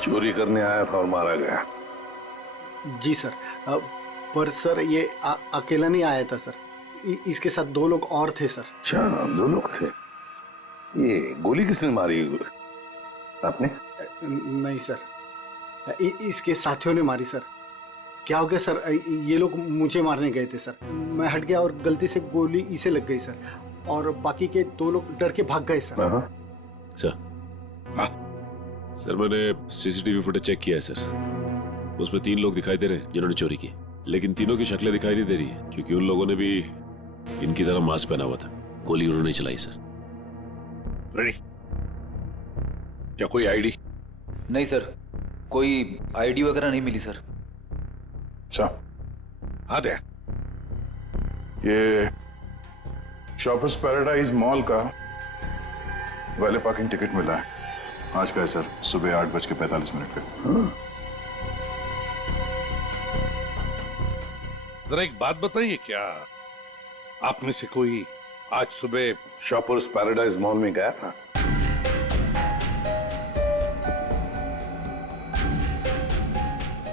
चोरी करने आया था और मारा गया। जी सर। पर सर ये अकेला नहीं आया था सर, इसके साथ 2 लोग और थे सर। अच्छा, 2 लोग थे। ये गोली किसने मारी? आपने? नहीं सर, इसके साथियों ने मारी सर। क्या हो गया सर, ये लोग मुझे मारने गए थे सर, मैं हट गया और गलती से गोली इसे लग गई सर, और बाकी के 2 लोग डर के भाग गए सर। सर मैंने सीसीटीवी फुटेज चेक किया है सर, उसमें 3 लोग दिखाई दे रहे हैं जिन्होंने चोरी की, लेकिन तीनों की शक्लें दिखाई नहीं दे रही है क्योंकि उन लोगों ने भी इनकी तरह मास्क पहना हुआ था। गोली उन्होंने चलाई सर। रेडी? क्या कोई आईडी? नहीं सर, कोई आईडी वगैरह नहीं मिली सर। अच्छा, हाँ दे। ये शॉपर्स पैराडाइज मॉल का वैले पार्किंग टिकट मिला है आज का है सर, सुबह 8:45 पे। जरा एक बात बताइए, क्या आप में से कोई आज सुबह शॉपर्स पैराडाइज मॉल में गया था?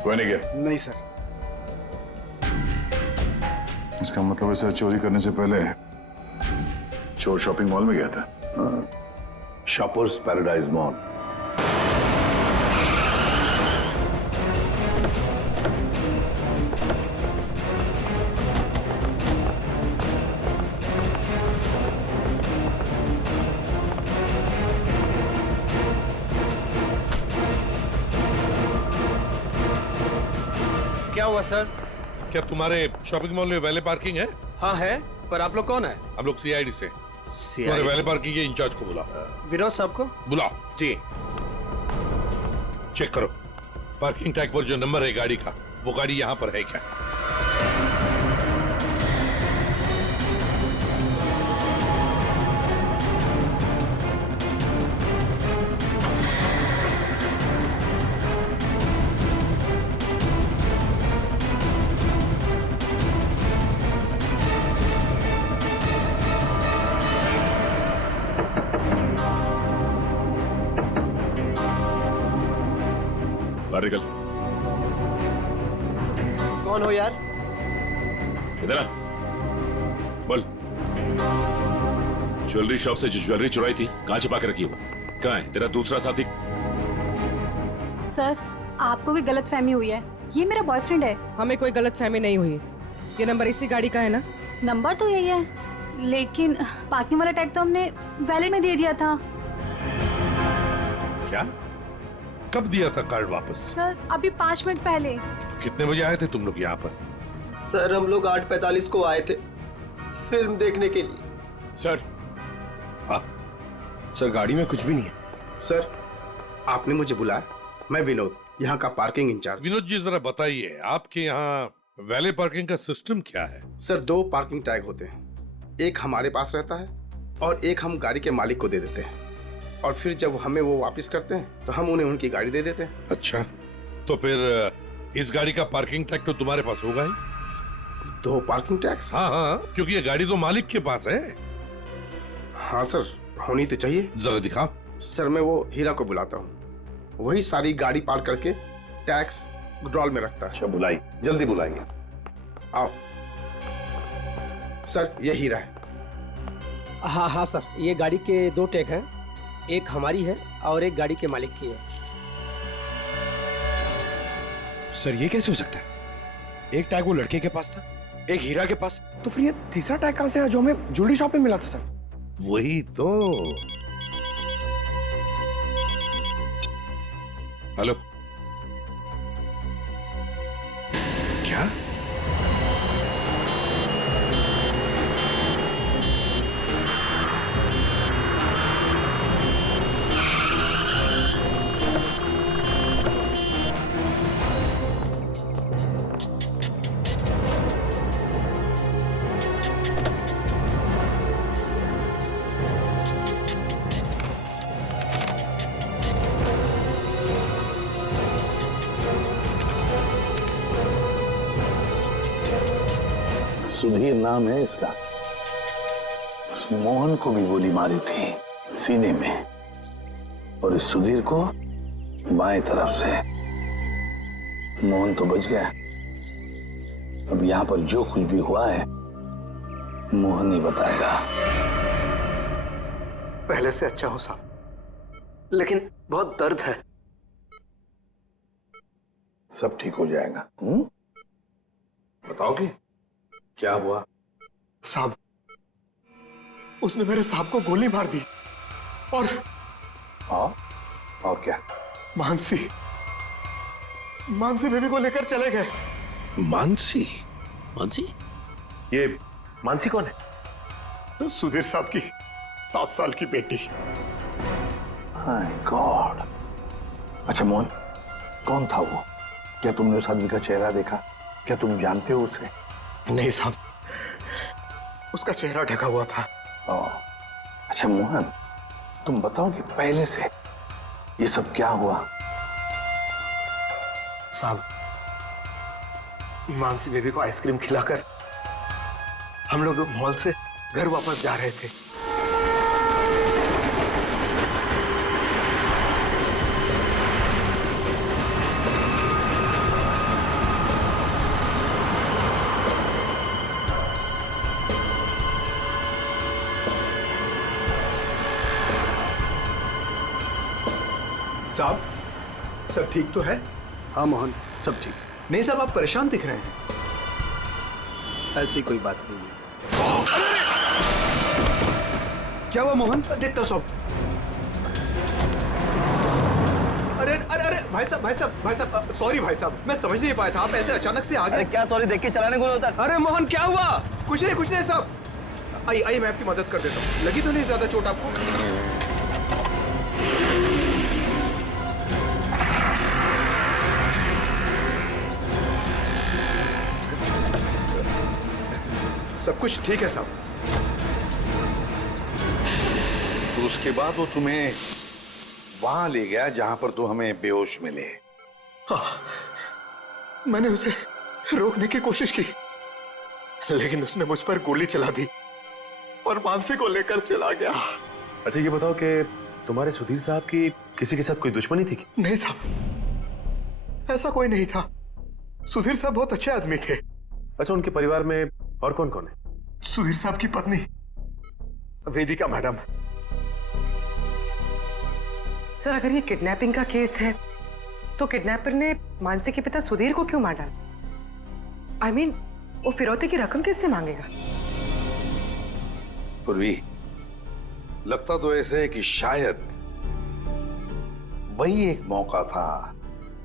कोई नहीं गया? नहीं सर। इसका मतलब ऐसा चोरी करने से पहले चोर शॉपिंग मॉल में गया था। Shoppers paradise mall. क्या हुआ सर? क्या तुम्हारे शॉपिंग मॉल में वैले पार्किंग है? हाँ है, पर आप लोग कौन है? हम लोग सीआईडी से। तुम्हारे वैले पार्किंग के इंचार्ज को बुलाओ। विनोद साहब को बुलाओ। जी। चेक करो पार्किंग टैग पर जो नंबर है गाड़ी का, वो गाड़ी यहाँ पर है क्या? बाहर निकल। कौन हो यार? इधर आ, बोल। ज्वेलरी शॉप से जो ज्वेलरी चुराई थी कहाँ छिपा के रखी हो? कहाँ है तेरा दूसरा साथी? सर, आपको कोई गलतफहमी हुई है, ये मेरा बॉयफ्रेंड है। हमें कोई गलतफहमी नहीं हुई। ये नंबर इसी गाड़ी का है ना? नंबर तो यही है, लेकिन पार्किंग वाला टैग तो हमने वैलेट में दे दिया था। क्या? कब दिया था कार्ड वापस? सर, अभी 5 मिनट पहले। कितने बजे आए थे तुम लोग यहाँ पर? सर हम लोग 8:45 को आए थे फिल्म देखने के लिए। सर, हाँ सर गाड़ी में कुछ भी नहीं है। सर, आपने मुझे बुलाया, मैं विनोद, यहाँ का पार्किंग इंचार्ज। विनोद जी जरा बताइए, आपके यहाँ वैले पार्किंग का सिस्टम क्या है? सर, 2 पार्किंग टैग होते हैं, एक हमारे पास रहता है और एक हम गाड़ी के मालिक को दे देते हैं, और फिर जब हमें वो वापस करते हैं तो हम उन्हें उनकी गाड़ी दे देते हैं। अच्छा, तो फिर इस गाड़ी का पार्किंग टैग तो तुम्हारे पास होगा ही? 2 पार्किंग टैक्स? हाँ हाँ, क्योंकि ये गाड़ी तो मालिक के पास है। हाँ सर, होनी तो चाहिए। जरा दिखाओ। सर, मैं वो हीरा को बुलाता हूँ, वही सारी गाड़ी पार्क करके टैक्स ड्रॉल में रखता है। अच्छा, बुलाइए, जल्दी बुलाइए। आओ सर, ये हीरा है। हाँ हाँ सर, ये गाड़ी के 2 टैग हैं, एक हमारी है और एक गाड़ी के मालिक की है। सर, ये कैसे हो सकता है? एक टैग वो लड़के के पास था, एक हीरा के पास, तो फिर ये तीसरा टैग कहाँ से है जो हमें ज्वेलरी शॉप में मिला था? सर, वही तो। हेलो, क्या? सुधीर नाम है इसका। उस मोहन को भी गोली मारी थी सीने में, और इस सुधीर को बाएं तरफ से। मोहन तो बच गया। अब यहां पर जो कुछ भी हुआ है मोहन ही बताएगा। पहले से अच्छा हो साहब, लेकिन बहुत दर्द है। सब ठीक हो जाएगा। बताओगे क्या हुआ? साहब, उसने मेरे साहब को गोली मार दी और क्या? मानसी बेबी को लेकर चले गए। मानसी? मानसी? ये मानसी कौन है? सुधीर साहब की 7 साल की बेटी। My God. अच्छा मोहन, कौन था वो? क्या तुमने उस आदमी का चेहरा देखा? क्या तुम जानते हो उसे? नहीं साहब, उसका चेहरा ढका हुआ था। अच्छा मोहन, तुम बताओगे पहले से ये सब क्या हुआ? साहब, मानसी बेबी को आइसक्रीम खिलाकर हम लोग मॉल से घर वापस जा रहे थे। साहब, सब ठीक तो है? हाँ मोहन, सब ठीक। नहीं साहब, आप परेशान दिख रहे हैं। ऐसी कोई बात नहीं है। क्या हुआ मोहन? देखता हूं साहब। अरे अरे अरे भाई साहब, सॉरी भाई साहब, मैं समझ नहीं पाया था, आप ऐसे अचानक से आ गए। अरे क्या सॉरी, देख के चलाने को होता। अरे मोहन क्या हुआ? कुछ नहीं साहब। आइए मैं आपकी मदद कर देता हूँ। लगी तो नहीं ज्यादा चोट आपको? सब कुछ ठीक है साहब। तो उसके बाद वो तुम्हें वहां ले गया जहां पर तुम हमें बेहोश मिले। हाँ, मैंने उसे रोकने की कोशिश की, लेकिन उसने मुझ पर गोली चला दी और मानसी को लेकर चला गया। अच्छा ये बताओ कि तुम्हारे सुधीर साहब की किसी के साथ कोई दुश्मनी थी? नहीं साहब, ऐसा कोई नहीं था। सुधीर साहब बहुत अच्छे आदमी थे। अच्छा, उनके परिवार में और कौन कौन है? सुधीर साहब की पत्नी वेदिका मैडम। सर, अगर ये किडनैपिंग का केस है तो किडनैपर ने मानसी के पिता सुधीर को क्यों मार डाला? I mean, वो फिरौती की रकम किससे मांगेगा? पूर्वी, लगता तो ऐसे है कि शायद वही एक मौका था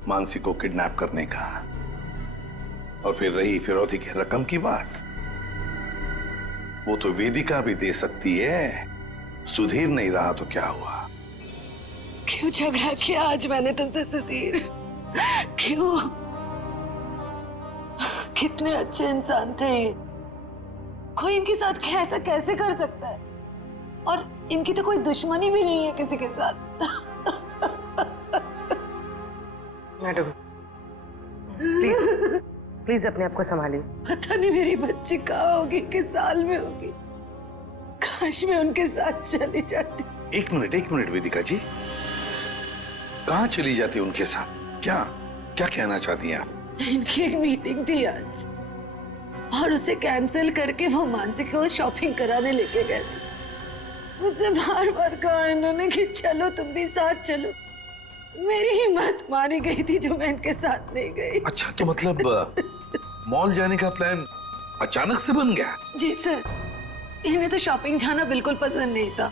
मानसी को किडनैप करने का। और फिर रही फिरौती की रकम की बात, वो तो वेदिका भी दे सकती है। सुधीर नहीं रहा तो क्या हुआ? क्यों झगड़ा किया आज मैंने तुमसे सुधीर? क्यों? कितने अच्छे इंसान थे ये। कोई इनके साथ ऐसा कैसे कर सकता है? और इनकी तो कोई दुश्मनी भी नहीं है किसी के साथ। मैडम प्लीज प्लीज अपने आप को संभालिए। पता नहीं मेरी बच्ची कहाँ होगी, किस साल में होगी। काश मैं उनके साथ चली जाती। एक मिनट वेदिका जी, कहाँ चली जाती उनके साथ? क्या कहना चाहती हैं आप? इनकी एक मीटिंग थी आज और उसे कैंसिल करके वो मानसी को शॉपिंग कराने लेके गए थे। मुझसे बार बार कहा इन्होंने कि चलो तुम भी साथ चलो। मेरी हिम्मत मारी गई थी जो मैं इनके साथ नहीं गई। अच्छा, तो मतलब मॉल जाने का प्लान अचानक से बन गया? जी सर, इन्हें तो शॉपिंग जाना बिल्कुल पसंद नहीं था।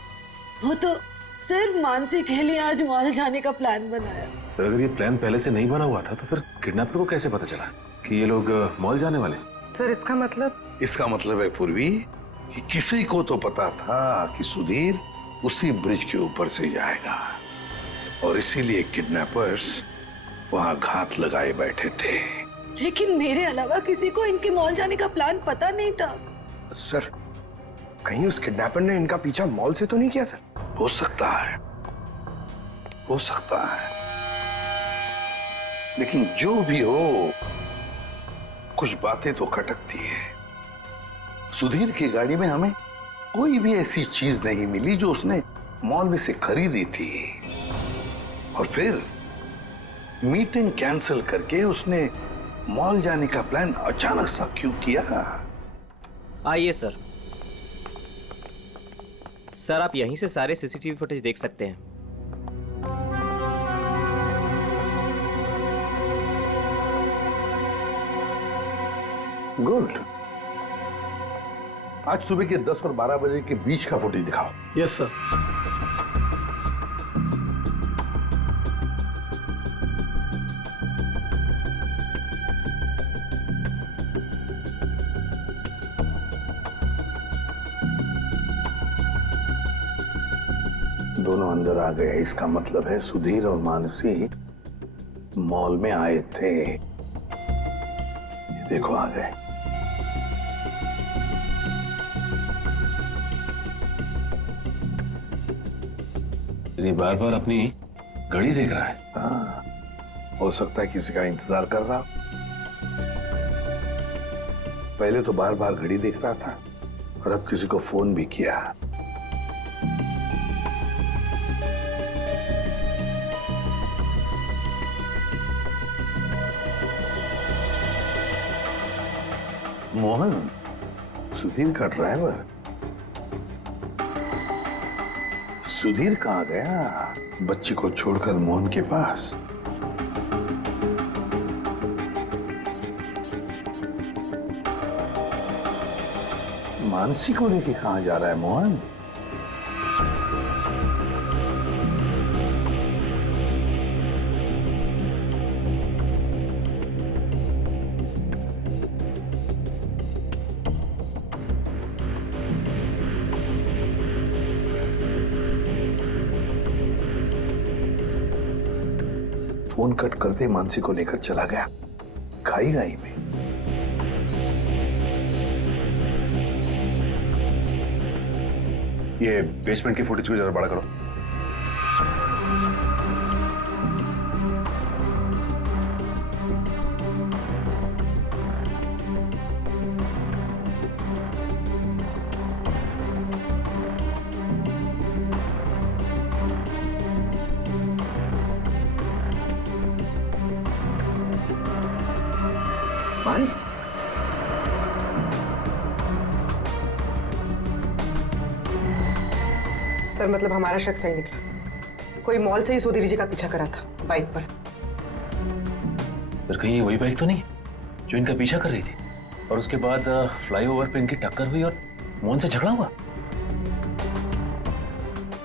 वो तो सिर्फ मानसी के लिए आज मॉल जाने का प्लान बनाया। सर, अगर ये प्लान पहले से नहीं बना हुआ था तो फिर किडनैपर को कैसे पता चला कि ये लोग मॉल जाने वाले? सर इसका मतलब है पूर्वी कि किसी को तो पता था कि सुधीर उसी ब्रिज के ऊपर से जाएगा और इसीलिए किडनैपर्स वहां घात लगाए बैठे थे। लेकिन मेरे अलावा किसी को इनके मॉल जाने का प्लान पता नहीं था। सर, कहीं उस किडनैपर ने इनका पीछा मॉल से तो नहीं किया? सर, हो सकता है, लेकिन जो भी हो, कुछ बातें तो खटकती है। सुधीर की गाड़ी में हमें कोई भी ऐसी चीज नहीं मिली जो उसने मॉल में से खरीदी थी। और फिर मीटिंग कैंसिल करके उसने मॉल जाने का प्लान अचानक सा क्यों किया? आइए सर। सर आप यहीं से सारे सीसीटीवी फुटेज देख सकते हैं। गुड। आज सुबह के 10 और 12 बजे के बीच का फुटेज दिखाओ। Yes sir. दोनों अंदर आ गए, इसका मतलब है सुधीर और मानसी मॉल में आए थे। ये देखो आ गए। ये बार बार अपनी घड़ी देख रहा है। हाँ, हो सकता है किसी का इंतजार कर रहा। पहले तो बार बार घड़ी देख रहा था और अब किसी को फोन भी किया। मोहन, सुधीर का ड्राइवर। सुधीर कहाँ गया? बच्ची को छोड़कर मोहन के पास। मानसी को लेके कहाँ जा रहा है मोहन? फोन कट करते मानसी को लेकर चला गया खाई गाई में। ये बेसमेंट की फुटेज को जरा बड़ा करो। भाई सर मतलब हमारा शक सही निकला। कोई मॉल से ही सुधीर जी का पीछा करा था बाइक पर। फिर कहीं ये वही बाइक तो नहीं जो इनका पीछा कर रही थी और उसके बाद फ्लाईओवर पे इनकी टक्कर हुई और मोहन से झगड़ा हुआ?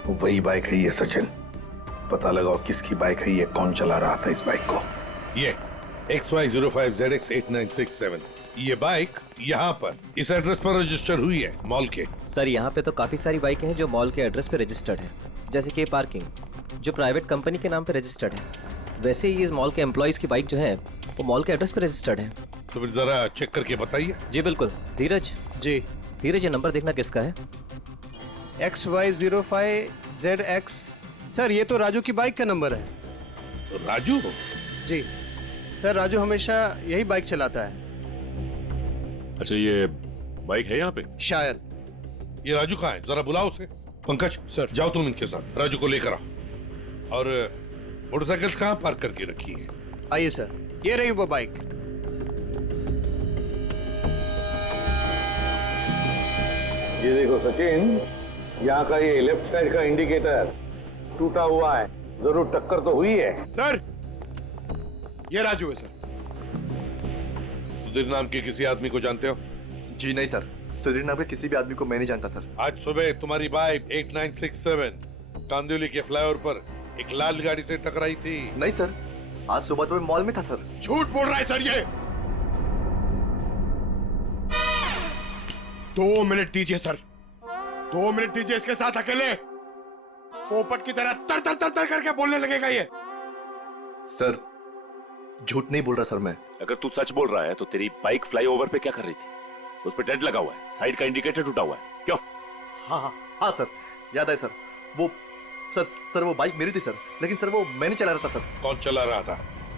वही बाइक है ये सचिन। पता लगाओ किसकी बाइक है ये, कौन चला रहा था इस बाइक को। ये XY05ZX8967 ये बाइक यहाँ पर इस एड्रेस पर रजिस्टर हुई है मॉल के। सर यहाँ पे तो काफी सारी बाइकें हैं जो मॉल के एड्रेस पे रजिस्टर्ड है, जैसे कि पार्किंग जो प्राइवेट कंपनी के नाम पे रजिस्टर्ड है। वैसे ही इस मॉल के एम्प्लॉइज की बाइक जो है वो मॉल के एड्रेस पे रजिस्टर्ड है। तो फिर जरा चेक करके बताइए। जी बिल्कुल। धीरज जी। धीरज ये नंबर देखना किसका है? XY05ZX। सर ये तो राजू की बाइक का नंबर है। तो राजू? जी सर, राजू हमेशा यही बाइक चलाता है। अच्छा ये बाइक है यहाँ पे? शायद। ये राजू कहाँ है? जरा बुलाओ उसे। पंकज सर जाओ तुम इनके साथ, राजू को लेकर आओ। और मोटरसाइकिल्स कहाँ पार्क करके रखी है? आइए सर, ये रही वो बाइक। ये देखो सचिन, यहाँ का ये लेफ्ट साइड का इंडिकेटर टूटा हुआ है, जरूर टक्कर तो हुई है। सर ये राजू है सर। सुधीर नाम के किसी आदमी को जानते हो? जी नहीं सर, सुधीर नाम के किसी भी आदमी को मैं नहीं जानता सर। आज सुबह तुम्हारी बाइक 8967 कांदिवली के फ्लाईओवर पर एक लाल गाड़ी से टकराई थी। नहीं सर, आज सुबह तो मैं मॉल में था सर। झूठ बोल रहा है सर ये। 2 मिनट दीजिए सर, 2 मिनट दीजिए। इसके साथ अकेले पोपट की तरह तर तर तर तर करके बोलने लगेगा ये। सर झूठ नहीं बोल रहा सर मैं। अगर तू सच बोल रहा है तो तेरी बाइक फ्लाईओवर पे क्या कर रही थी? उस पे डेंट लगा हुआ है, साइड का इंडिकेटर टूटा हुआ है, क्यों? हाँ सर, याद है सर। वो सर वो बाइक मेरी थी सर, लेकिन सर वो मैं नहीं चला रहा था सर। कौन चला रहा था?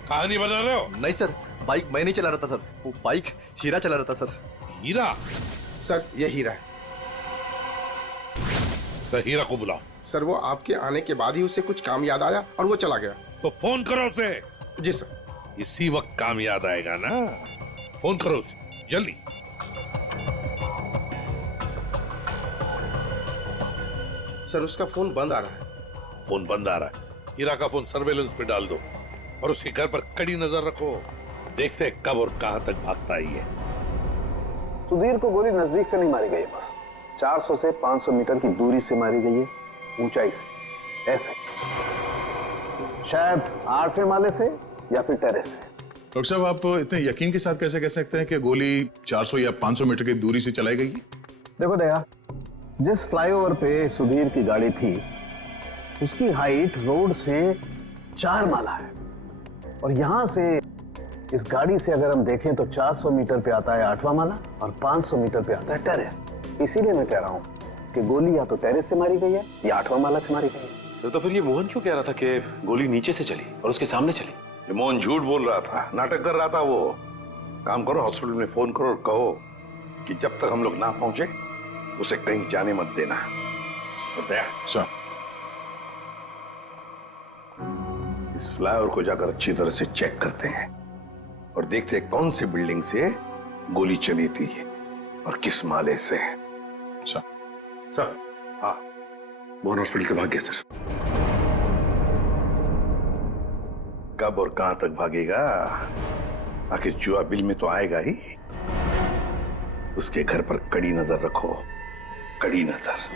कहानी बना रहे हो? नहीं सर, बाइक मैं नहीं चला रहा था सर, वो बाइक हीरा चला रहा था सर। हीरा? सर ये हीरा है। सर हीरा को बुलाओ। सर वो आपके आने के बाद ही उसे कुछ काम याद आया और वो चला गया। तो फोन करो उसे। जी सर। इसी वक्त काम याद आएगा ना, फोन करो उसे जल्दी। सर उसका फोन बंद आ रहा है। फोन बंद आ रहा है? हीरा का फोन सर्वेलेंस पे डाल दो और उसके घर पर कड़ी नजर रखो। देखते हैं कब और कहां तक भागता ही है। सुधीर को गोली नजदीक से नहीं मारी गई है, बस 400 से 500 मीटर की दूरी से मारी गई है, ऊंचाई से, ऐसे शायद 8वें माले से या फिर टेरेस से। डॉक्टर साहब, आप इतने यकीन के साथ कैसे कह सकते हैं कि गोली 400 या 500 मीटर की दूरी से चलाई गई? देखो दया, जिस फ्लाईओवर पे सुधीर की गाड़ी थी उसकी हाइट रोड से 4 माला है, और यहां से इस गाड़ी से अगर हम देखें तो 400 मीटर पे आता है 8वां माला और 500 मीटर पे आता है टेरेस। इसीलिए मैं कह रहा हूं कि गोली या तो टेरेस से मारी गई है या 8वां माला से मारी गई है। तो फिर ये मोहन क्यों कह रहा था कि गोली नीचे से चली और उसके सामने चली? ये मोहन झूठ बोल रहा था, नाटक कर रहा था वो। काम करो, हॉस्पिटल में फोन करो और कहो कि जब तक हम लोग ना पहुंचे उसे कहीं जाने मत देना। सर, इस फ्लाईओवर को जाकर अच्छी तरह से चेक करते हैं और देखते हैं कौन सी बिल्डिंग से गोली चली थी और किस माले से। सर, हाँ, मोहन हॉस्पिटल से भाग गया सर। कब और कहां तक भागेगा? आखिर जुआ बिल में तो आएगा ही। उसके घर पर कड़ी नजर रखो, कड़ी नजर।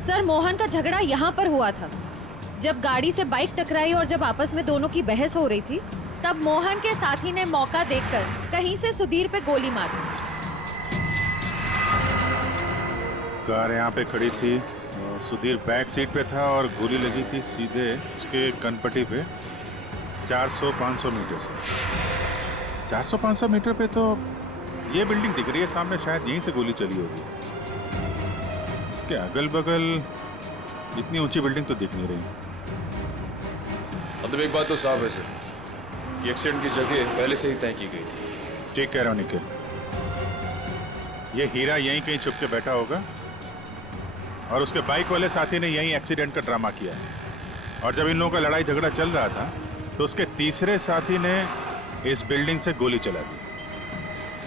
सर, मोहन का झगड़ा यहाँ पर हुआ था। जब गाड़ी से बाइक टकराई और जब आपस में दोनों की बहस हो रही थी, तब मोहन के साथी ने मौका देखकर कहीं से सुधीर पे गोली मार दी। कार यहाँ पे खड़ी थी और सुधीर बैक सीट पे था और गोली लगी थी सीधे उसके कनपट्टी पे 400-500 मीटर से। 400-500 मीटर पे तो ये बिल्डिंग दिख रही है सामने, शायद यहीं से गोली चली होगी। इसके अगल बगल इतनी ऊंची बिल्डिंग तो दिख नहीं रही। मतलब एक बात तो साफ है सर, ये एक्सीडेंट की जगह पहले से ही तय की गई थी। ठीक कह रहा हूँ निखिल, ये हीरा यहीं कहीं छुप के बैठा होगा और उसके बाइक वाले साथी ने यहीं एक्सीडेंट का ड्रामा किया है। और जब इन लोगों का लड़ाई झगड़ा चल रहा था तो उसके तीसरे साथी ने इस बिल्डिंग से गोली चला दी।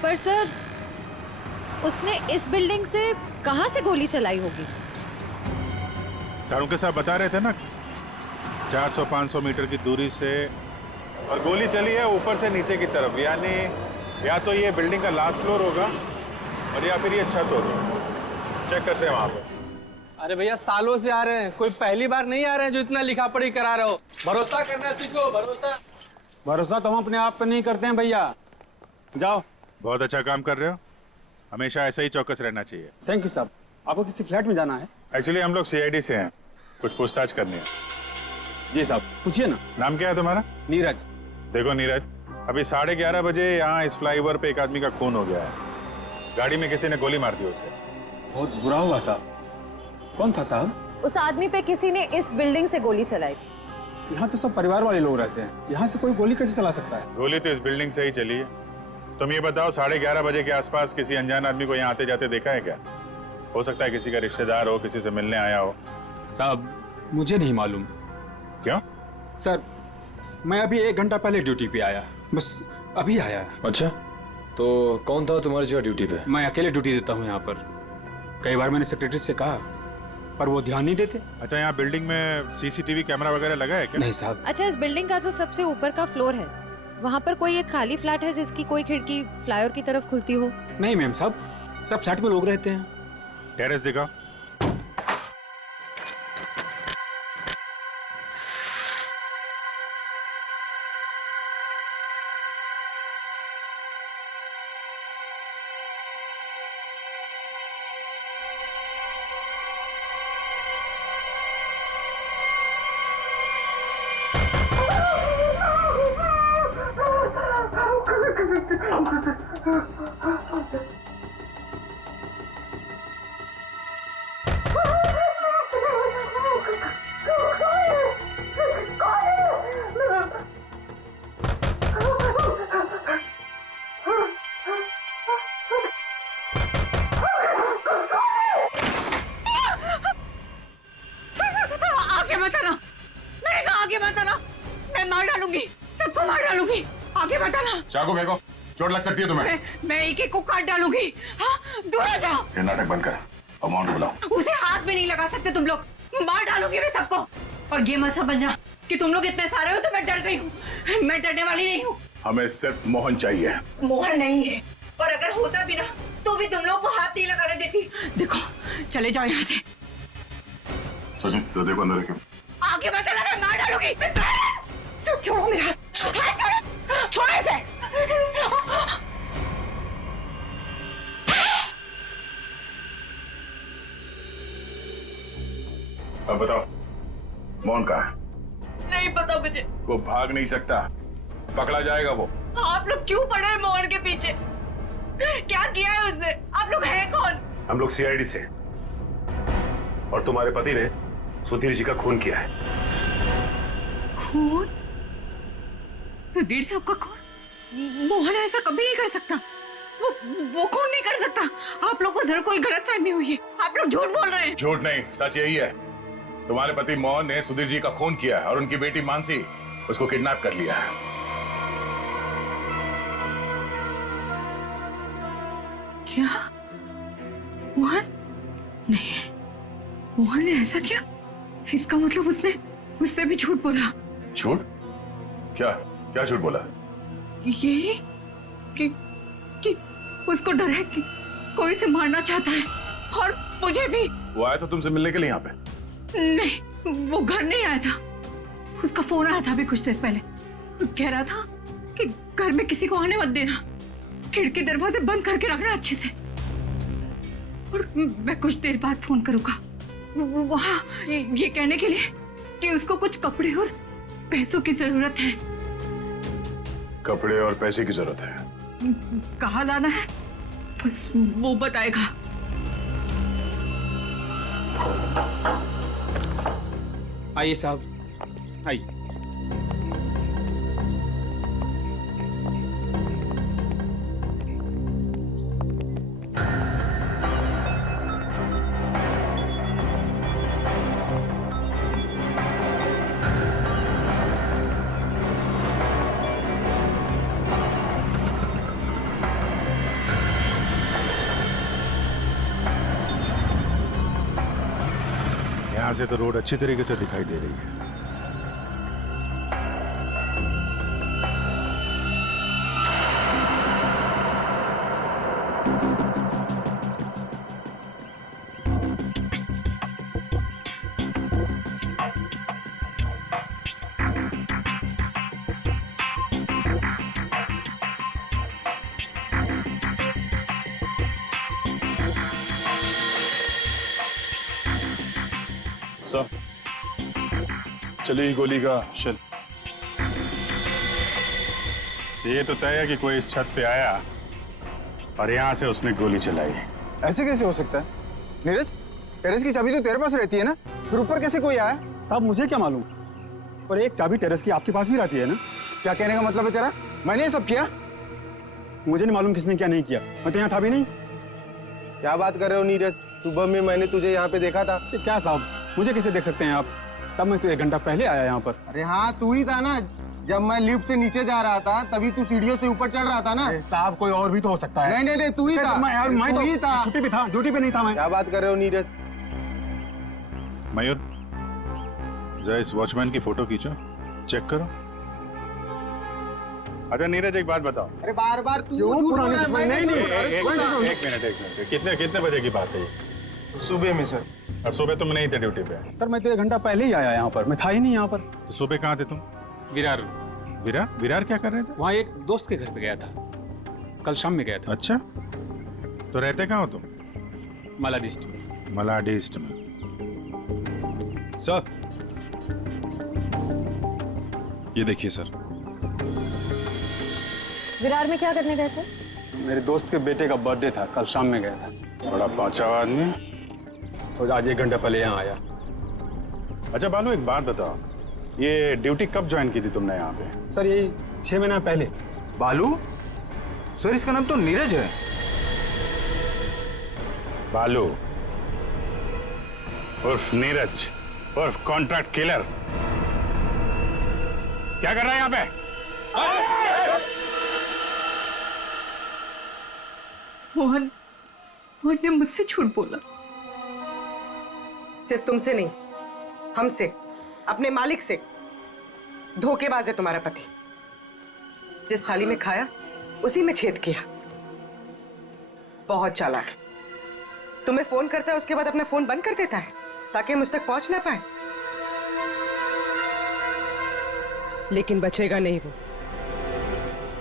पर सर, उसने इस बिल्डिंग से कहां से गोली चलाई होगी? सारों के साथ बता रहे थे ना, 400-500 मीटर की दूरी से, और गोली चली है ऊपर से नीचे की तरफ, यानी या तो ये बिल्डिंग का लास्ट फ्लोर होगा और या फिर ये छत होगी। चेक करते हैं वहां पर। अरे भैया, सालों से आ रहे हैं, कोई पहली बार नहीं आ रहे हैं जो इतना लिखा पढ़ी करा रहे हो। भरोसा करना सीखो, भरोसा। भरोसा तो हम अपने आप पे नहीं करते हैं भैया। जाओ। बहुत अच्छा काम कर रहे हो, हमेशा ऐसा ही चौकस रहना चाहिए। थैंक यू साहब। आपको किसी फ्लैट में जाना है? एक्चुअली हम लोग सीआईडी से हैं, कुछ पूछताछ करनी है। जी साहब, पूछिए ना। नाम क्या है तुम्हारा? नीरज। देखो नीरज, अभी 11:30 बजे यहाँ इस फ्लाईओवर पे एक आदमी का खून हो गया है। गाड़ी में किसी ने गोली मार दी उसे। बहुत बुरा हुआ साहब। कौन था साहब? उस आदमी पे किसी ने इस बिल्डिंग से गोली चलाई। यहाँ तो सब परिवार वाले लोग रहते हैं, यहाँ से कोई गोली कैसे चला सकता है? गोली तो इस बिल्डिंग से ही चली है। तुम ये बताओ, 11:30 बजे के आसपास किसी अनजान आदमी को यहाँ आते जाते देखा है क्या? हो सकता है किसी का रिश्तेदार हो, किसी से मिलने आया हो। साहब, मुझे नहीं मालूम। क्यों? सर, मैं अभी 1 घंटा पहले ड्यूटी पे आया, बस अभी आया। अच्छा, तो कौन था तुम्हारी जगह ड्यूटी पे? मैं अकेले ड्यूटी देता हूँ यहाँ पर। कई बार मैंने सेक्रेटरी से कहा पर वो ध्यान नहीं देते। अच्छा, यहाँ बिल्डिंग में सीसीटीवी कैमरा वगैरह लगा है क्या? नहीं साहब। अच्छा, इस बिल्डिंग का जो सबसे ऊपर का फ्लोर है, वहाँ पर कोई एक खाली फ्लैट है जिसकी कोई खिड़की फ्लाईओवर की तरफ खुलती हो? नहीं मैम साहब, सब फ्लैट में लोग रहते हैं। टेरेस दिखाओ। आगे मत आना, मैंने कहा आगे मत आना, मैं मार डालूंगी, सबको मार डालूंगी, आगे मत आना। चाकू फेंको, चोट लग सकती है तुम्हें। मैं एक एक को काट डालूंगी। हाँ, दूर हो जाओ। ये नाटक बंद कर, अमाउंट बुलाओ। उसे हाथ भी नहीं लगा सकते तुम लोग, मार डालूंगी मैं सबको। और ये मत समझना कि तुम लोग इतने सारे हो तो मैं डर गई हूँ, मैं डरने वाली नहीं हूँ। हमें सिर्फ मोहन चाहिए। मोहन नहीं है, और अगर होता भी ना तो भी तुम लोग को हाथ नहीं लगाने देती। देखो, चले जाओ यहाँ से। सचिन, तो देखो अंदर रखो। आगे मत चला, मैं मार डालूंगी। छोड़ो मेरा हाथ, छोड़ो, छोड़ो इसे। अब बताओ, मोहन कहाँ है? नहीं पता मुझे। वो भाग नहीं सकता, पकड़ा जाएगा वो। आप लोग क्यों पड़े हैं मोहन के पीछे? क्या किया है उसने? आप लोग हैं कौन? हम लोग सीआईडी से, और तुम्हारे पति ने सुधीर जी का खून किया है। खून? सुधीर साहब का खून? मोहन ऐसा कभी नहीं कर सकता, वो खून नहीं कर सकता। आप लोग को जरूर कोई गलतफहमी हुई है, आप लोग झूठ बोल रहे हैं। झूठ नहीं, सच यही है। तुम्हारे पति मोहन ने सुधीर जी का खून किया है और उनकी बेटी मानसी उसको किडनैप कर लिया है। क्या? मोहन? नहीं, मोहन ने ऐसा किया? इसका मतलब उसने उससे भी झूठ बोला। झूठ? क्या क्या झूठ बोला? यही कि उसको डर है कि कोई उसे मारना चाहता है, और मुझे भी। वो आया था तुमसे मिलने के लिए यहाँ पे? नहीं, वो घर नहीं आया था। उसका फोन आया था अभी कुछ देर पहले, कह रहा था कि घर में किसी को आने मत देना, खिड़की दरवाजे बंद करके रखना अच्छे से, और मैं कुछ देर बाद फोन करूंगा वहाँ ये कहने के लिए कि उसको कुछ कपड़े और पैसों की जरूरत है। कपड़े और पैसे की जरूरत है? कहाँ लाना है बस वो बताएगा। आइए साहब, आइए। यहाँ से तो रोड अच्छी तरीके से दिखाई दे रही है। सर, चली गोली का शेल। ये तो तय है कि कोई इस छत पे आया और यहाँ से उसने गोली चलाई। ऐसे कैसे हो सकता है? नीरज, टेरेस की चाबी तो तेरे पास रहती है ना, फिर ऊपर कैसे कोई आया? साहब मुझे क्या मालूम, पर एक चाबी टेरेस की आपके पास भी रहती है ना? क्या कहने का मतलब है तेरा? मैंने ये सब किया? मुझे नहीं मालूम किसने क्या नहीं किया, मैं तो यहाँ था भी नहीं। क्या बात कर रहे हो नीरज? सुबह में मैंने तुझे यहाँ पे देखा था। क्या साहब, मुझे कैसे देख सकते हैं आप? साहब मैं तो 1 घंटा पहले आया यहाँ पर। अरे हाँ, तू ही था ना, जब मैं लिफ्ट से नीचे जा रहा था तभी तू सीढ़ियों से ऊपर चढ़ रहा था ना। साहब कोई और भी तो हो सकता है। नहीं, तू ही था। मैं तू ही था। छुट्टी पे था, ड्यूटी पे नहीं था मैं। क्या बात कर रहे हो नीरज? मयूर, जरा इस वॉचमैन की फोटो खींचो, चेक करो। अच्छा नीरज, एक बात बताओ। अरे बार बार तू क्यों पुरानी नहीं, एक मिनट, कितने कितने बजे की बात है ये? सुबह में सर। और सुबह तुम नहीं थे ड्यूटी पे? सर मैं तो 1 घंटा पहले ही आया यहाँ पर, मैं था ही नहीं यहाँ पर। तो सुबह कहाँ थे तुम? विरार। विरार? विरार क्या कर रहे थे? वहाँ एक दोस्त के घर पे गया था, कल शाम में गया था। अच्छा, तो रहते कहाँ हो तुम? मलाडिस्ट में। मलाडिस्ट में। सर, ये देखिए सर, विरार में क्या करने गए थे? मेरे दोस्त के बेटे का बर्थडे था, कल शाम में गया था। बड़ा पहुंचा हुआ आदमी। तो आज 1 घंटा पहले यहाँ आया। अच्छा बालू, एक बात बताओ, ये ड्यूटी कब ज्वाइन की थी तुमने यहाँ पे? सर यही 6 महीना पहले। बालू? सर इसका नाम तो नीरज है। बालू उर्फ नीरज उर्फ कॉन्ट्रैक्ट किलर, क्या कर रहा है यहाँ पे? मोहन ने मुझसे झूठ बोला। सिर्फ तुमसे नहीं, हमसे, अपने मालिक से। धोखेबाज है तुम्हारा पति। जिस थाली में खाया उसी में छेद किया। बहुत चालाक है। तुम्हें फोन करता है, उसके बाद अपना फोन बंद कर देता है ताकि मुझ तक पहुंच ना पाए। लेकिन बचेगा नहीं वो।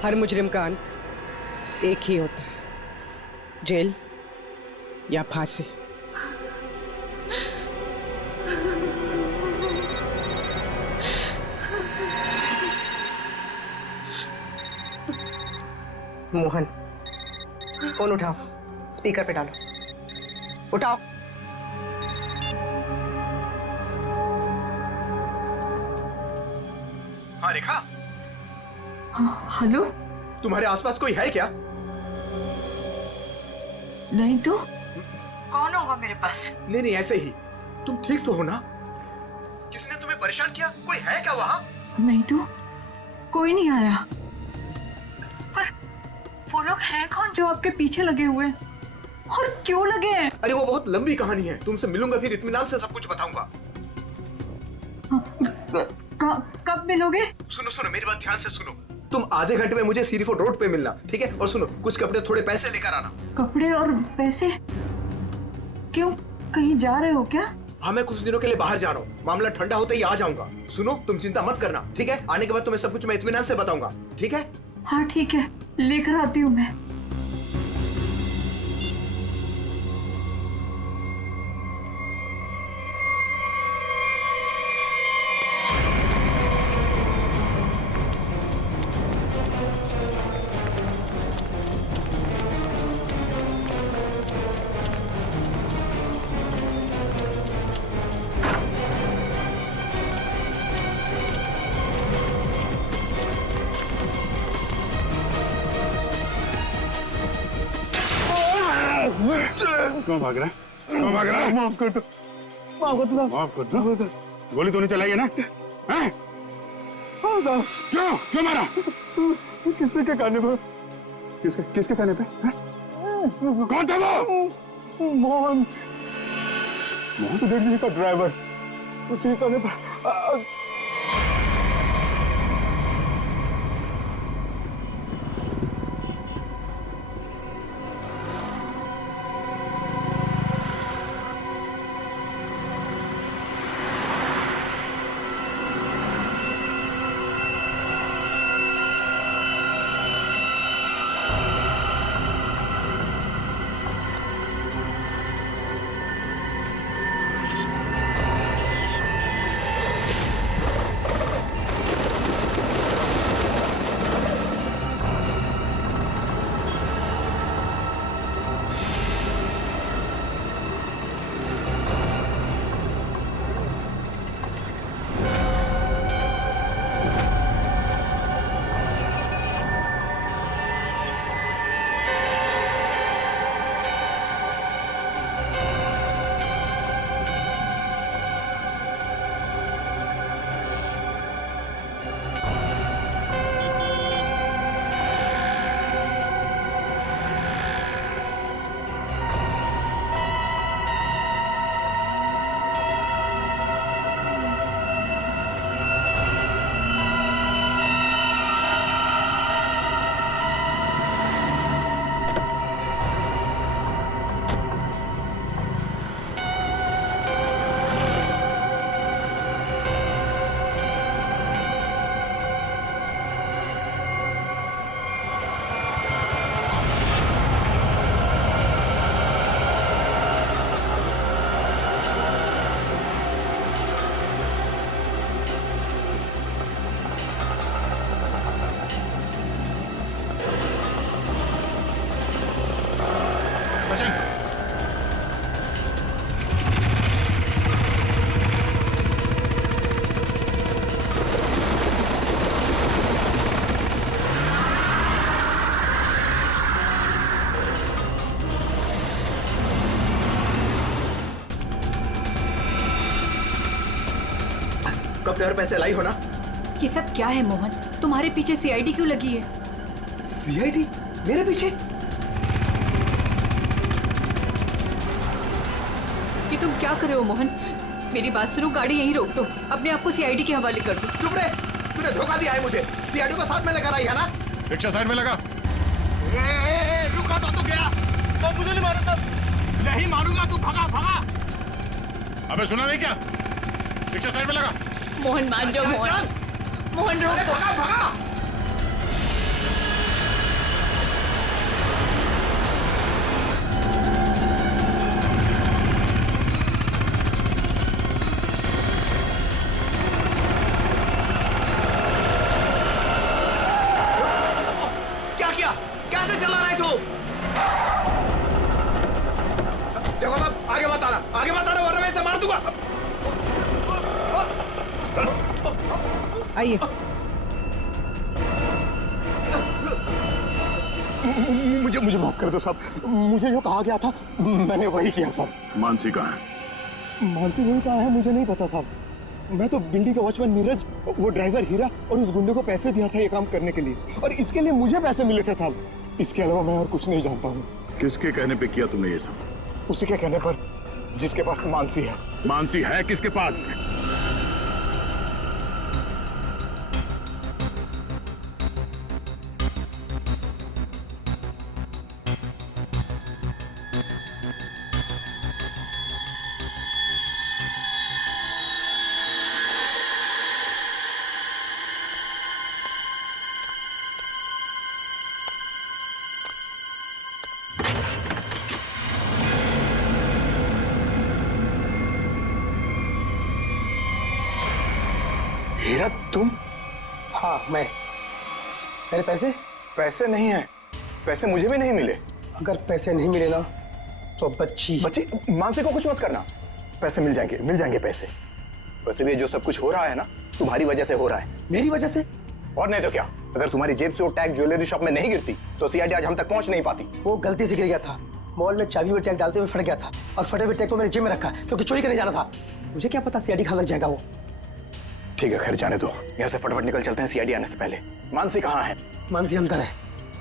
हर मुजरिम का अंत एक ही होता है, जेल या फांसी। मोहन, फोन उठाओ, स्पीकर पे डालो। उठाओ। हाँ रेखा। हेलो, तुम्हारे आसपास कोई है क्या? नहीं तो कौन होगा मेरे पास? नहीं नहीं, ऐसे ही। तुम ठीक तो हो ना? किसने तुम्हें परेशान किया? कोई है क्या वहाँ? नहीं तो कोई नहीं आया। पर वो लोग हैं कौन जो आपके पीछे लगे हुए हैं? और क्यों लगे हैं? अरे वो बहुत लंबी कहानी है, तुमसे मिलूंगा फिर इत्मीनान से सब कुछ बताऊंगा। कब मिलोगे? सुनो सुनो, मेरी बात ध्यान से सुनो। तुम आधे घंटे में मुझे सीरीफोर्ड रोड पे मिलना, ठीक है? और सुनो, कुछ कपड़े थोड़े पैसे लेकर आना। कपड़े और पैसे? क्यों, कहीं जा रहे हो क्या? हाँ, मैं कुछ दिनों के लिए बाहर जा रहा हूँ। मामला ठंडा होते ही आ जाऊंगा। सुनो, तुम चिंता मत करना, ठीक है? आने के बाद तुम्हें सब कुछ मैं इत्मीनान से बताऊंगा, ठीक है? हाँ ठीक है, लेकर आती हूँ मैं। क्यों भाग रहा है? क्यों भाग रहा है? माफ कर दो, माफ कर दो। गोली तो नहीं चलाई है ना? हैं? हाँ साहब। क्यों क्यों मारा? किसी के कहने पर। किसके कहने पे? कौन था वो? मोहन, सुधीर जी का ड्राइवर। उसी कहने पर। कपड़े और पैसे लाई हो ना? ये सब क्या है मोहन? तुम्हारे पीछे सीआईडी क्यों लगी है? सीआईडी मेरे पीछे? ये तुम क्या कर रहे हो मोहन? मेरी बात सुनो, गाड़ी यहीं रोक दो, अपने आप को सीआईडी के हवाले कर दो। चुप रहे, तूने धोखा दिया है मुझे। सीआईडी को साथ में लेकर आई है ना? रिक्शा साइड में लगा। रुका तो गया। तो मुझे नहीं मारो सब। नहीं मारूंगा, तू भगा भगा। अबे सुना नहीं क्या? रिक्शा साइड में लगा। मोहन मान जाओ मोहन। मोहन रोक दो। भगा भगा। क्या किया? कैसे चला रहा है तू? देखो साहब, आगे मत आना वरना मैं इसे मार दूंगा। आइए। मुझे माफ कर दो साहब। मुझे जो कहा गया था मैंने वही किया साहब। मानसी कहाँ है? मानसी नहीं कहा है, मुझे नहीं पता साहब। मैं तो बिल्डिंग का वॉचमैन नीरज, वो ड्राइवर हीरा और उस गुंडे को पैसे दिया था ये काम करने के लिए, और इसके लिए मुझे पैसे मिले थे साहब। इसके अलावा मैं और कुछ नहीं जानता हूँ। किसके कहने पे किया तुमने ये सब? उसी के कहने पर, जिसके पास मानसी है। मानसी है किसके पास? हीरा तुम? हाँ मैं। मेरे पैसे? पैसे नहीं है। पैसे मुझे भी नहीं मिले। अगर पैसे नहीं मिले ना तो बच्ची मानसी को कुछ मत करना। पैसे मिल जाएंगे पैसे। वैसे भी जो सब कुछ हो रहा है ना, तुम्हारी वजह से हो रहा है। मेरी वजह से? और नहीं तो क्या। अगर तुम्हारी जेब से वो टैग ज्वेलरी शॉप में नहीं गिरती तो सीआईडी आज हम तक पहुंच नहीं पाती। वो गलती से गिर गया था। मॉल में चाबी में टैग डालते हुए फट गया था, और फटे हुए टैग को मैंने जेब में रखा क्योंकि चोरी करने जाना था। मुझे क्या पता सीआईडी कहाँ लग जाएगा वो। ठीक है, खैर जाने दो। यहाँ से फटाफट निकल चलते हैं सीआईडी आने से पहले। मानसी कहाँ है? मानसी अंदर है।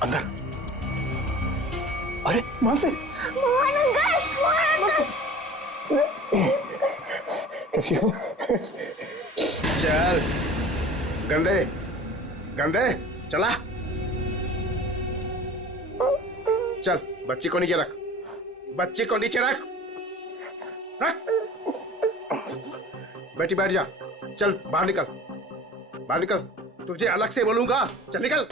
अंदर? अरे मानसी! कैसी हो? चल गंदे गंदे चला। चल बच्ची को नीचे रख, बच्ची को नीचे रख। बेटी बैठ जा। चल बाहर निकल, बाहर निकल। तुझे अलग से बोलूंगा। चल निकल।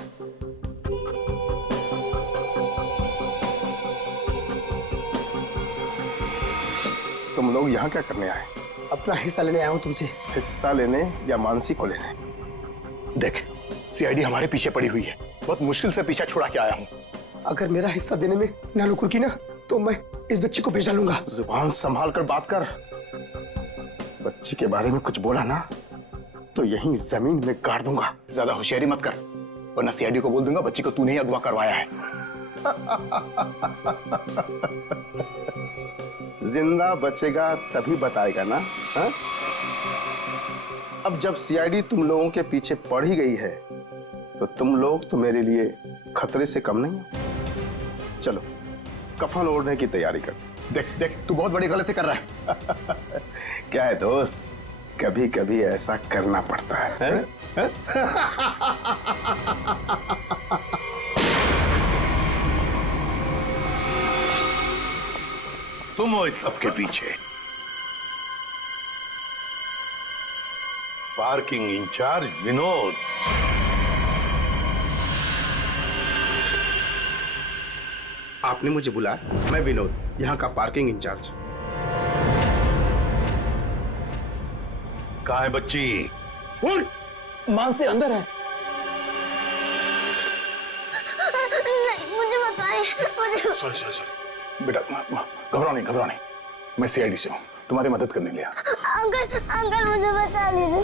तुम लोग यहाँ क्या करने आए? अपना हिस्सा लेने आया हूँ तुमसे। हिस्सा लेने या मानसी को लेने? देख, सीआईडी हमारे पीछे पड़ी हुई है। बहुत मुश्किल से पीछा छुड़ा के आया हूँ। अगर मेरा हिस्सा देने में नानुकुर की ना तो मैं इस बच्ची को बेच डालूंगा। जुबान संभाल कर बात कर। बच्ची के बारे में कुछ बोला ना तो यहीं जमीन में गाड़ दूंगा। ज्यादा होशियारी मत कर, वरना सीआईडी को बोल दूंगा बच्ची को तूने ही अगवा करवाया है। जिंदा बचेगा तभी बताएगा ना। हा? अब जब सीआईडी तुम लोगों के पीछे पड़ ही गई है तो तुम लोग तो मेरे लिए खतरे से कम नहीं हो। चलो कफन ओढ़ने की तैयारी कर। देख देख, तू बहुत बड़ी गलती कर रहा है। क्या है दोस्त, कभी कभी ऐसा करना पड़ता है? तुम हो इस सब के पीछे? Parking incharge Vinod. आपने मुझे बुलाया? मैं विनोद, यहाँ का पार्किंग इंचार्ज। कहाँ है बच्ची? मानसी अंदर है। नहीं, मुझे बताइए। सॉरी बेटा, घबराओ नहीं। मैं सीआईडी से हूँ, तुम्हारी मदद करने लिया। अंकल मुझे बता लीजिए।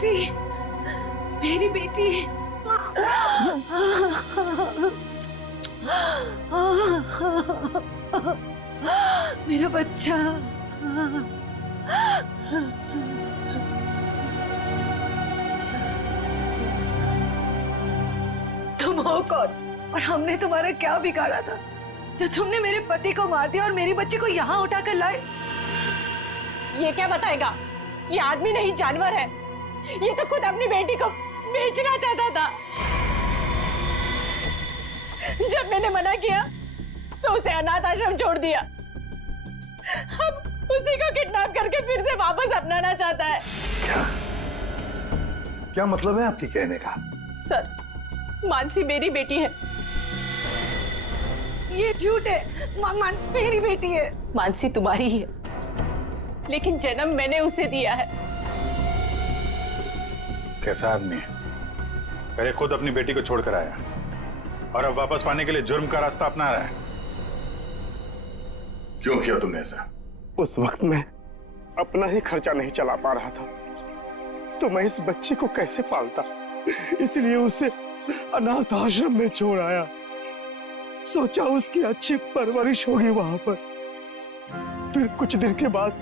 मानसी, मेरी बेटी। मेरा बच्चा। तुम हो कौन और हमने तुम्हारा क्या बिगाड़ा था जो तुमने मेरे पति को मार दिया और मेरी बच्ची को यहाँ उठा कर लाए? ये क्या बताएगा? ये आदमी नहीं जानवर है। ये तो खुद अपनी बेटी को बेचना चाहता था। जब मैंने मना किया तो उसे अनाथ आश्रम छोड़ दिया। अब उसी को किडनैप करके फिर से वापस अपनाना चाहता है। क्या मतलब है आपके कहने का? सर, मानसी मेरी बेटी है। ये झूठ है। मानसी मेरी बेटी है। मानसी तुम्हारी ही है, लेकिन जन्म मैंने उसे दिया है। कैसा आदमी है? पहले खुद अपनी बेटी को छोड़कर आया और अब वापस पाने के लिए जुर्म का रास्ता अपना रहा है। क्यों किया तुमने ऐसा? उस वक्त मैं अपना ही खर्चा नहीं चला पा रहा था, तो मैं इस बच्ची को कैसे पालता, इसलिए उसे अनाथ आश्रम में छोड़ आया। सोचा उसकी अच्छी परवरिश होगी वहां पर। फिर कुछ दिन के बाद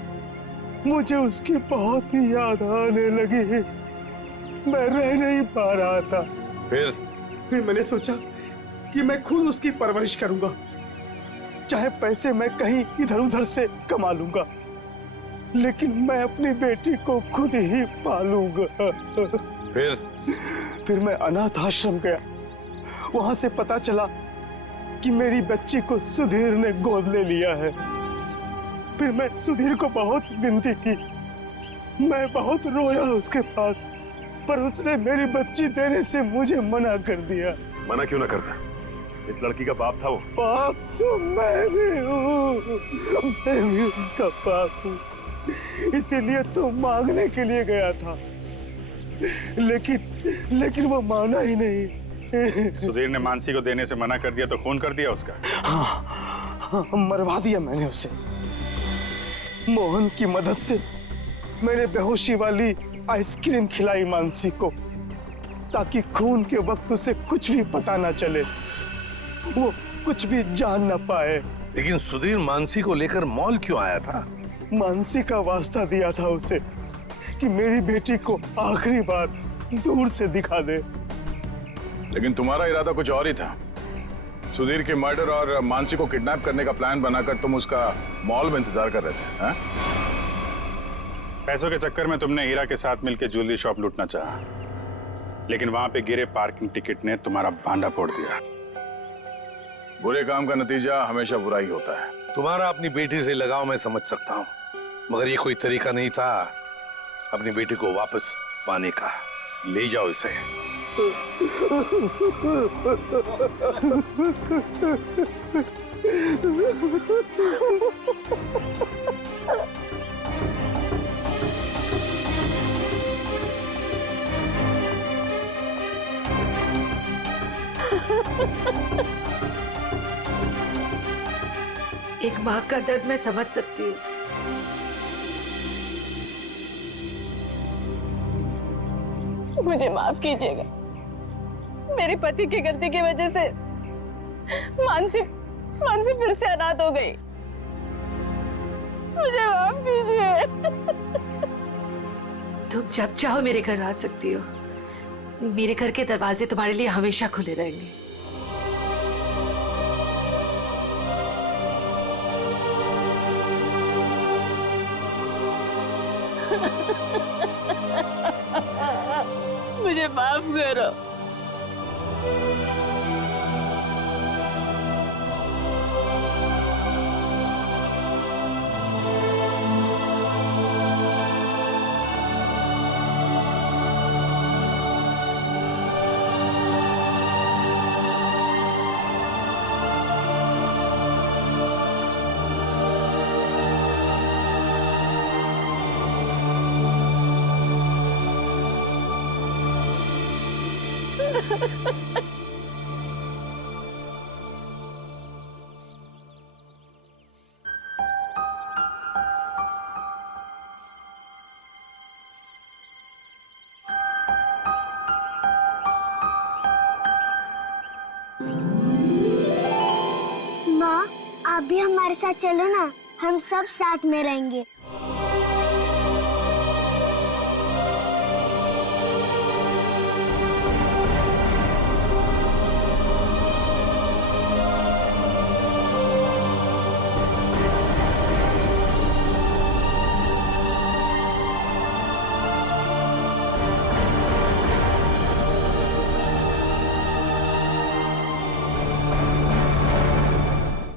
मुझे उसकी बहुत ही याद आने लगी। मैं रह नहीं पा रहा था। फिर मैंने सोचा कि मैं खुद उसकी परवरिश करूंगा, चाहे पैसे मैं कहीं इधर उधर से कमा लूंगा, लेकिन मैं अपनी बेटी को खुद ही पालूंगा। फिर मैं अनाथ आश्रम गया। वहां से पता चला कि मेरी बच्ची को सुधीर ने गोद ले लिया है। फिर मैं सुधीर को बहुत विनती की, मैं बहुत रोया उसके पास, पर उसने मेरी बच्ची देने से मुझे मना कर दिया। मना क्यों ना करता? इस लड़की का बाप था वो। बाप तो मैं भी हूँ, मैं भी उसका बाप हूँ, इसीलिए तो मांगने के लिए गया था, लेकिन वो माना ही नहीं। सुधीर ने मानसी को देने से मना कर दिया तो खून कर दिया उसका? हाँ, मरवा दिया मैंने उसे। मोहन की मदद से मैंने बेहोशी वाली आइसक्रीम खिलाई मानसी को, ताकि खून के वक्त उसे कुछ भी पता ना चले, वो कुछ भी जान ना पाए। लेकिन सुधीर मानसी को लेकर मॉल क्यों आया था? मानसी का वास्ता दिया था उसे कि मेरी बेटी को आखिरी बार दूर से दिखा दे। लेकिन तुम्हारा इरादा कुछ और ही था। सुधीर के मर्डर और मानसी को किडनैप करने का प्लान बनाकर तुम उसका मॉल में इंतजार कर रहे थे, हाँ? पैसों के चक्कर में तुमने हीरा के साथ मिलकर ज्वेलरी शॉप लूटना चाहा, लेकिन वहां पे गिरे पार्किंग टिकट ने तुम्हारा भांडा फोड़ दिया। बुरे काम का नतीजा हमेशा बुरा ही होता है। तुम्हारा अपनी बेटी से लगाव मैं समझ सकता हूँ, मगर ये कोई तरीका नहीं था अपनी बेटी को वापस पाने का। ले जाओ इसे। एक माँ का दर्द मैं समझ सकती हूँ। मुझे माफ कीजिएगा, मेरे पति की गलती की वजह से मानसी फिर से अनाथ हो गई। मुझे माफ कीजिए। तुम जब चाहो मेरे घर आ सकती हो। मेरे घर के दरवाजे तुम्हारे लिए हमेशा खुले रहेंगे। मुझे माफ करो। आप भी हमारे साथ चलो ना, हम सब साथ में रहेंगे।